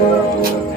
Thank you.